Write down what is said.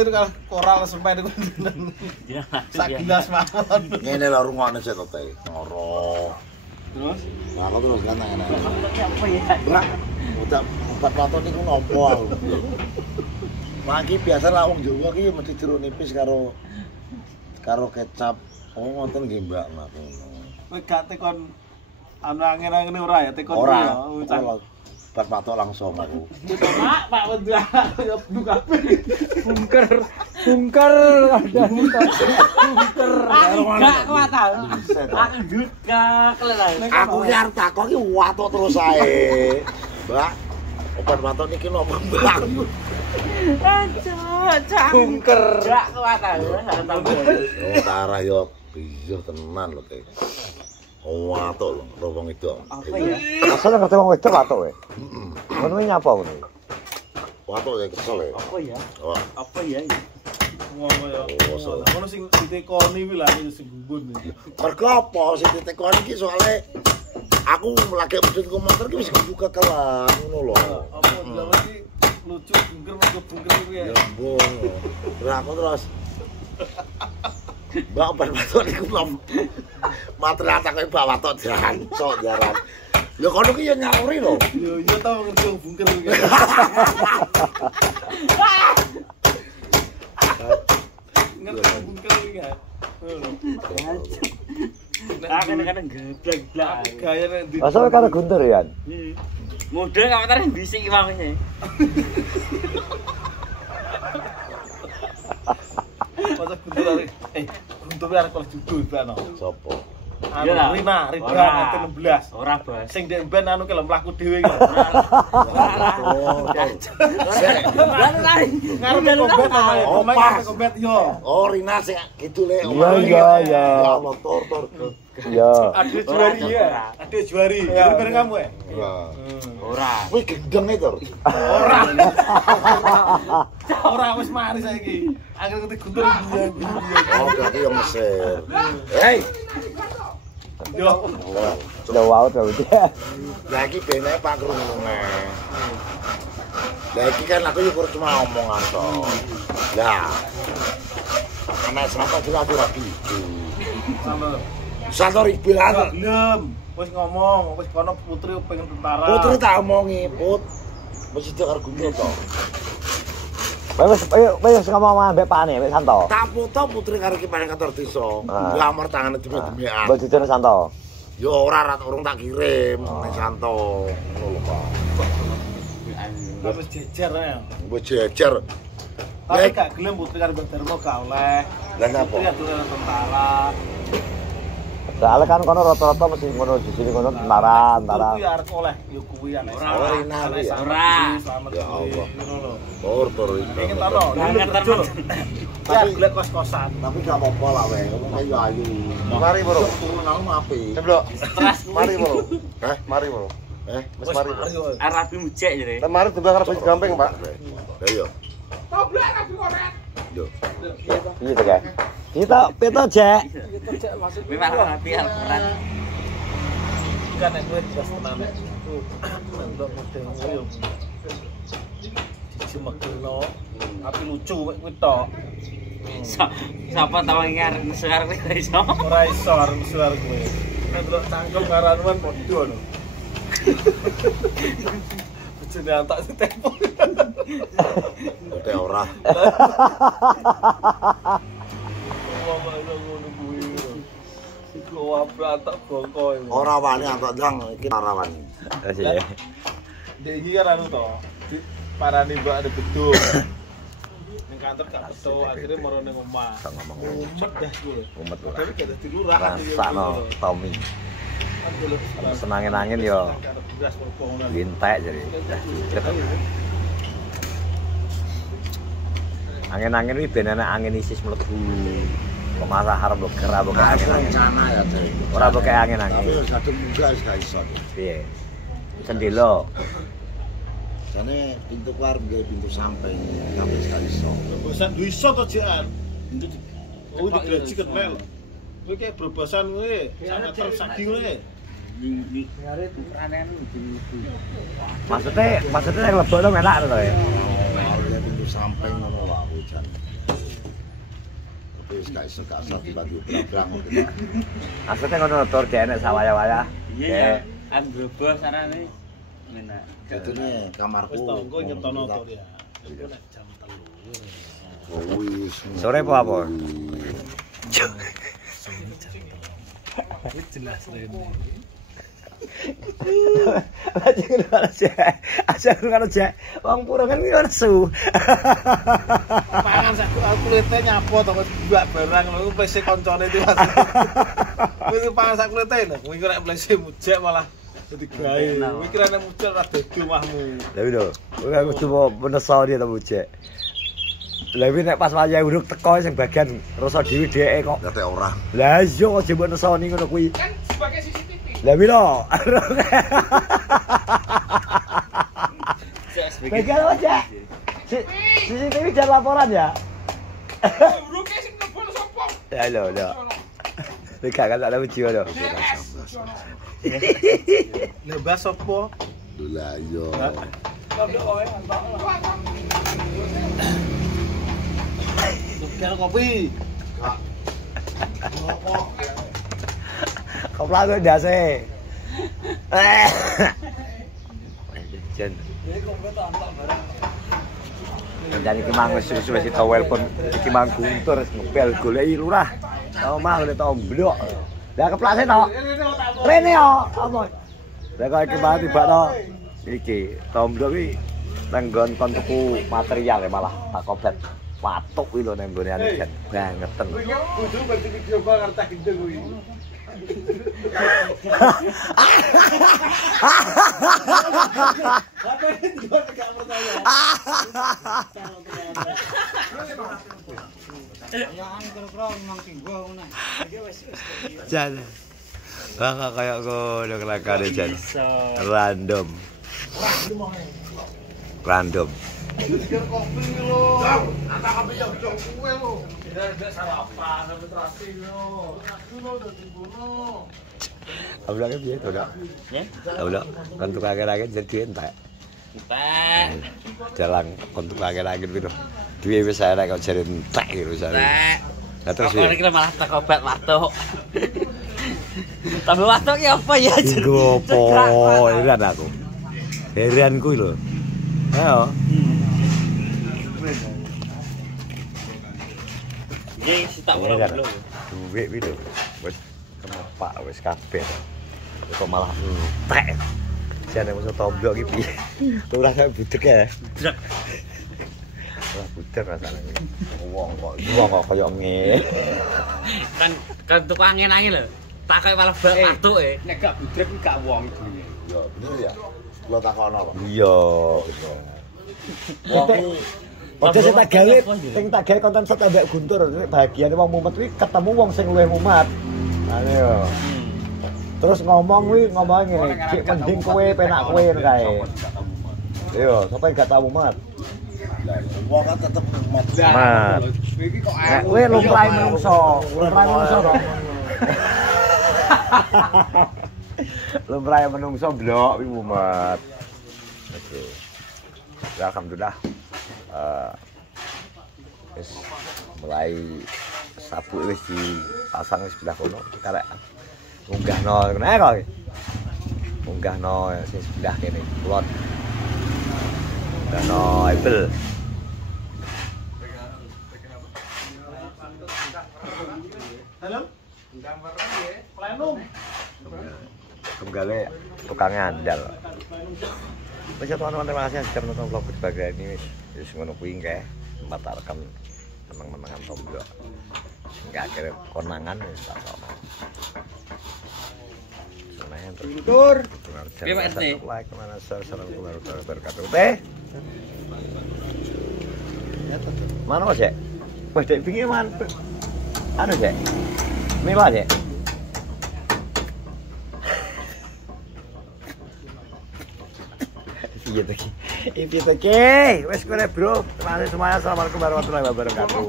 sir kalau koral sampai niku. Sak gelas mawon. Ngene lho rungokne sik to teh. Ngoro. Terus? Aku terus kan ngene. Apa ya? Mbak, udah obat paton niku nopo aku. Lagi biasa lah wong Jawa ki mesti jeruk nipis karo kecap. Oh ngoten nggih Mbak mak ngono. Kowe gak tekon anu angin-angin ora ya tekon Ora. ya. Obat paton langsung aku. Pak Wendu ya buka. Bungker ada bungker. Gak kuat aku. Aku juga kelelahan. Aku ki arep takon ki watuk terus ae. Mbak, obat paton niki nopo Mbak? Bungker. Gak kuat aku. Oh, tarah yo iya tenan lho teh. Watuk lho wong itu. Apa ya? Asale ngerti wong wedok watuk kowe. Ngono nyapa ngono. Watuk ya kesel ya. Apa ya? Oh, Apa ya? Ngono ya. Ngono sing ditekoni kuwi lah sing gumbun. mergo apa sing ditekoni iki soalé aku lagi mudhun ke motor ki wis buka kelan ngono lho. Apa jalan iki lucu bungker kuwi ya. Ya ampun. Lah aku terus Mbak obat paton iku nom. Material tak kowe bawa tok jancok jaran. Ya kono ki ya nyauri lho. Yo yo tau ngerti wong bungker kuwi. Ngerti wong bungker kuwi kan. Kadang-kadang geblak-geblak. Gaya nek ndi. Asale karo Guntur ya. Model kawan bising iki wangnya. Masa Guntur Guntur arek kelas judul bano. Sopo? Anu Rina, Ridwan 16. Ora bos. Sing ndek ben anu ki lho mlaku dhewe iki. Ngarepe kombet omahe. Omahe kombet yo. Oh, Rina sing kidule. Iya. Ya Allah, tor. Iya. Ade juari ya. Ade juari. Jadi bareng kamu ya? Iya. Ora. Wih, gendeng itu. Ora. Ora wis mari saiki. Akhir ngerti Guntur Oh, berarti yang Mesir. Hei. yo. Udah wow tuh dia. Lah iki bene Pak krunune. Lah iki kan aku yo cuma omongan to. Lah. Anak sampe juga ora gitu. Santor ibarat. Gelem. Wis ngomong, wis kono putri pengen tentara. Putri tak omongi, Put. Mesti karo Guntur to. Wes ngomong ambek Pak Ane, wis santo. Tak foto putri karo ki paling kantor desa. Ya amar tangane demi-demian. Mbok jujur santo. Yo ora urung tak kirim ning santo. Ngono lho, Pak. Wis jejer ya. Wis jejer. Tapi gak gelem putri karo Mbak Darmo gak oleh. Lah napa? Putri aturan tentara. Soalnya kan kono rata-rata mesti ngono di sini kono tentara. Kuwi arep oleh yo kuwi anak. Ora inari ya. Ora. Ya Allah. Ngono lho. Tur iki. Pengen taro. Tapi golek kos-kosan. Tapi gak apa-apa lah weh, ngomong ayu-ayu. Mari, Bro. Turun aku ngapi. Ceblok. Stres. Mari, Bro. Heh, Mari, Bro. wis mari. Arabi mujek jadi. Mari tiba karo baju gamping, Pak. Lah iya. Toblek Arabi korek. Yo. Iya to, Kak. Kita peta jek. Memang Arabi Al-Quran. Kan nek kowe jelas tenan nek. Ndok model koyo. Cimekno. Tapi lucu kuwi tok. Siapa tahu ngarep sekarang ini iso. Ora iso arep suar kowe. Nek delok cangkem karanuan padha lho. Bojone antak tempo. Udah ora. Ngono kuwi. Iku apa antak bongko. Ora wani antok ndang iki ora wani. Iya. Dek iki kan anu to. Parani mbak ada beduk. Ning kantor gak betul, akhirnya moro ning omah. Tak ngomong Umet dah kuwi. umet ora. Tapi gak dadi lurah. Rasakno Tommy. Senangin-angin yo lintek jadi. Angin-angin iki ben ana angin isis mlebu. Kok malah harap lo kera buka angin-angin. Rencana ya, Cek. Ora buka Tapi angin-angin. wis kadung munggah wis gak iso. Piye? Cendelo. Jane pintu keluar nggih pintu samping, tapi wis gak iso. Bosan duwe iso to jekan. Oh digaji kan mel. Kowe kayak berbosan kowe. Sama terus sagi kowe. Maksudnya yang lebok dong enak to ya. Pintu samping ngono wae jan. Wis gak iso tiba-tiba berang gitu. Maksudnya ngono tur dhek nek sawaya-waya. Iya, ambrobo sarane. Menak. Jadinya kamarku. Wis to engko nyetono to ya. Engko nek jam 3. Oh, wis. Sore apa? Wis jelas rene. Lagi ngono Cek. Aja ngono Cek. Wong pura kan nesu. Pangan sak kulite nyapo to buak barang lho plese koncone iki Mas. Wis pangan sak kulite lho, kuwi nek plese mujek malah dadi gawe. Mikirane mujek ora dodo mahmu. Lah lho, kowe kudu meneso dia to Cek. Lah nek pas wayah uruk teko sing bagian rasa dhewe dheke kok. Ngerti ora. Lah iya kok jebuk nesoni ngono kuwi. Kan sebagai CCTV. Lah piro? Begal aja. CCTV jangan laporan ya. Bruke sing nelfon sapa? Ya lho. Begal kan ada uji lho. Lebas opo? Lah iya. Tukel kopi. Kopla tuh dase. Jen. Dan iki mang wis wis towel pun iki mang guntur ngepel goleki lurah. Tau mah oleh tau blok. Lah keplase to. Rene yo apa. Lah kok iki mah tibakno iki tomblok iki nanggon kon tuku material malah tak kobet. Watuk kuwi lho nang gone anu jan bangeten. Kudu berarti video call karo tak gendeng kuwi. Apa ini gak percaya? Ya kan kira-kira memang tinggo ngono. Iki wis Jan. Lah kayak ngono kelakane jan. iso. Random. Random. Biar kopi lho. Anak kopi yo jong kuwe lho. Tidak sarapan sampe terasi lho. Aku lho dadi bono. Ablake piye to, Dak? Ya. Ablak kan tukake-ake jadi entek. Entek. Jalan untuk laki-laki piro. Duwe wis arek kok jare entek gitu jare. Entek. Lah terus Kok iki malah tak obat watuk. Tambah watuk ki apa ya? Iku opo? Heran aku. Heran kuwi lho. Ayo. Nggih, tak ora belum. Duwe piro? Wis kemepak wis kabeh. Kok malah entek. Jane musuh tomblok iki piye? Ora kaya budek ya. Budek. Ora budek rasane. Wong kok kaya ngene. Kan tuku angin-angin lho. Tak kaya malah batuk e. Nek gak budrek iki gak wong iki. Ya bener ya. Kula takono kok. Iya. Wong iki Padha sing tak gawe, sing tak gawe konten set ambek Guntur, bagiane wong mumet kuwi ketemu wong sing luwih mumet. Ane yo. Terus ngomong kuwi ngomong ngene, "Cik mending kowe penak kowe ngono kae." Yo, sapa yang gak tau mumet? wong kan tetep mat. Mat. Iki kok Nek kowe lumrahe menungso, lumrahe menungso to. Lumrahe menungso blok kuwi mumet. Oke. Ya alhamdulillah. Wis mulai sabuk wis dipasang wis sebelah kono karek munggahno kene kok iki. Munggahno sing sebelah kene kulon. Dano Apple. Halo? Gambar ya. Plenum. Tunggale tukang andal. Wis teman-teman terima kasih sudah menonton vlog sebagai ini wis ngono kuwi nggih. Sempat tak rekam menang-menangan tomblok. Enggak kira konangan wis tak ono. Senayan terus. Guntur. Oke, Pak RT. Like, comment, share, assalamualaikum warahmatullahi wabarakatuh. Teh. Mana Cek? Wes dek pinggir man. Anu Cek. Mila Cek. Iya tadi. Iki tadi. Wes kene, Bro. Terima kasih semuanya. Assalamualaikum warahmatullahi wabarakatuh.